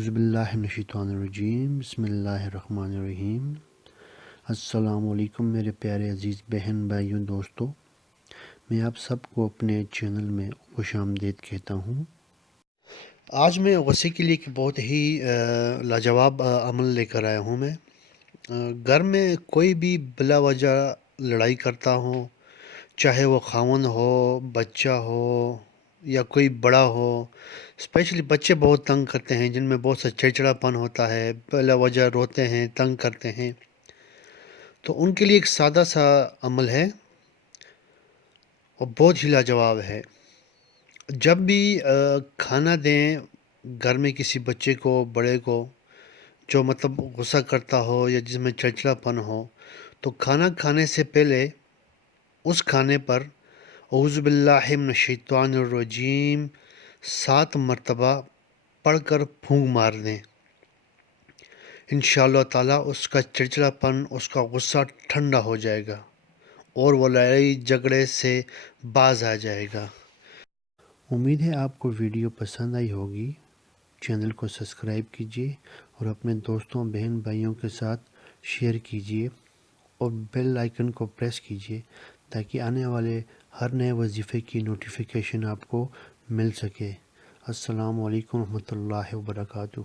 اعوذ باللہ من الشیطان الرجیم، بسم اللہ الرحمن الرحیم۔ السلام علیکم میرے پیارے عزیز بہن بھائیوں دوستوں، میں آپ سب کو اپنے چینل میں خوش آمدید کہتا ہوں۔ آج میں غصے کے لیے ایک بہت ہی لاجواب عمل لے کر آیا ہوں۔ میں گھر میں کوئی بھی بلا وجہ لڑائی کرتا ہوں، چاہے وہ خاوند ہو، بچہ ہو یا کوئی بڑا ہو، اسپیشلی بچے بہت تنگ کرتے ہیں، جن میں بہت سا چڑچڑا پن ہوتا ہے، بلا وجہ روتے ہیں، تنگ کرتے ہیں، تو ان کے لیے ایک سادہ سا عمل ہے اور بہت ہی لاجواب ہے۔ جب بھی کھانا دیں گھر میں کسی بچے کو، بڑے کو، جو مطلب غصہ کرتا ہو یا جس میں چڑچڑا پن ہو، تو کھانا کھانے سے پہلے اس کھانے پر اعوذ باللہ من الشیطان الرجیم 7 مرتبہ پڑھ کر پھونک مار دیں۔ انشاءاللہ تعالیٰ اس کا چڑچڑا پن، اس کا غصہ ٹھنڈا ہو جائے گا اور وہ لڑائی جھگڑے سے باز آ جائے گا۔ امید ہے آپ کو ویڈیو پسند آئی ہوگی۔ چینل کو سبسکرائب کیجیے اور اپنے دوستوں، بہن بھائیوں کے ساتھ شیئر کیجیے اور بیل آئیکن کو پریس کیجیے تاکہ آنے والے ہر نئے وظیفے کی نوٹیفیکیشن آپ کو مل سکے۔ السلام علیکم ورحمۃ اللہ وبرکاتہ۔